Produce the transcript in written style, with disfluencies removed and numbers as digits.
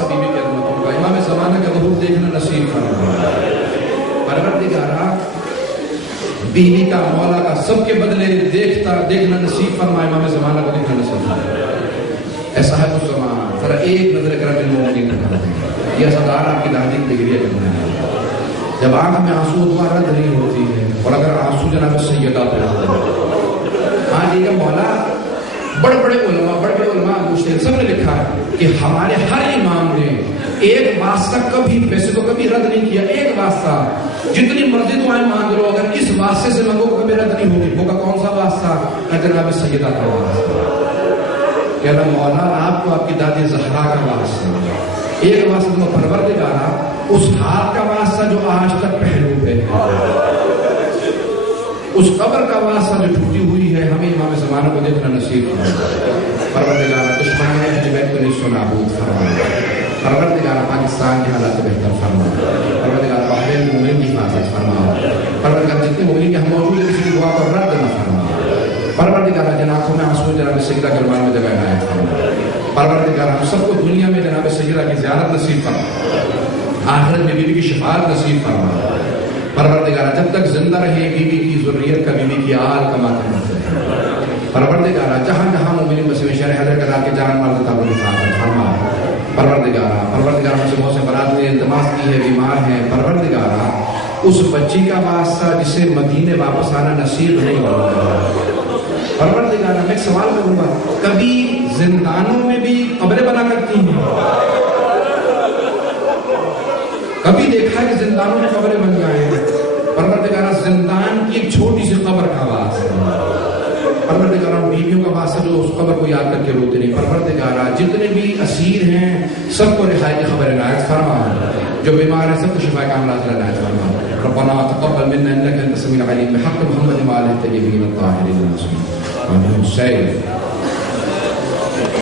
واسطہ بیوی کی عظمتوں کا، امام زمانہ کا ظہور دیکھنا نصیب فرما۔ پروردگارا بیوی کا، مولا کا، سب کے بدلے دیکھنا نصیب فرما، امام زمانہ کو دیکھنا نصیب فرما۔ اے صاحب الزمان ذرا ایک نظر کرم المومنین کر دیں، یہ سردار آپ کی دادی کی ڈگری کرنا ہے۔ جب آنکھ میں آنسو دعا رد نہیں ہوتی ہے، اور اگر آنسو جناب سیدہ پہ آتے ہیں، ہاں جی کہ مولا بڑے بڑے علماء پوچھتے ہیں، سب نے لکھا ہے کہ ہمارے ہر امام نے ایک واسطہ کبھی، ویسے تو کبھی رد نہیں کیا، ایک واسطہ جتنی مرضی دعائیں مانگ لو، اگر اس واسطے سے مانگو کبھی رد نہیں ہوگی۔ ہوگا کون سا واسطہ؟ جناب سیدہ کا واسطہ، کہنا مولا آپ کو آپ کی دادی زہرا کا واسطہ، ایک واسطہ تو پروردگارا اس ہاتھ کا واسطہ جو آج تک پہلو پہ ہے، اس قبر کا واسطہ جو ٹوٹی ہوئی ہے، ہمیں امام زمانہ کو دیکھنا نصیب فرما۔ پروردگارا دشمنوں نے جمعیت کو نیست و نابود فرما۔ پروردگارا پاکستان کے حالات بہتر فرما۔ پروردگارا بحرین مومنین کی حفاظت فرما۔ پروردگارا جتنے مومنین کے ہم موجود ہیں کسی کی دعا کو رد نہ فرما۔ پروردگارا جن آنکھوں میں آنسو جناب سیدہ کرمان میں جگہ عنایت فرما۔ پروردگارا ہم سب کو دنیا میں جناب سیدہ کی زیارت نصیب فرما، آخرت میں بیوی کی شفاعت نصیب فرما۔ پروردگارا جب تک زندہ رہے بیوی کی ذریت کا، بیوی کی آل کا ماتم رکھے۔ پروردگارا جہاں جہاں مومنین بسے میں شہر حیدر قدار کے جان مال تتابوں کی حفاظت فرما۔ پروردگارا ہم سے بہت سے برات نے التماس کی ہے، بیمار ہیں، پروردگارا اس بچی کا واسطہ جسے مدینے واپس آنا نصیب نہیں ہوگا۔ پروردگارا میں ایک سوال کروں گا، کبھی زندانوں میں بھی قبریں بنا کرتی ہیں؟ کبھی دیکھا کہ زندانوں میں قبریں بن جائیں؟ پروردگارا زندان کی ایک چھوٹی سی قبر کا واسطہ، پروردگارا بیویوں کا واسطہ جو اس قبر کو یاد کر کے روتے نہیں، پروردگارا جتنے بھی اسیر ہیں سب کو رہائی کی خبر عنایت فرما، جو بیمار ہیں سب کو شفا کاملات عنایت فرما۔ ربنا تقبل منا انك انت السميع العليم، بحق محمد وآله الطيبين الطاهرين المعصومين۔ آمين۔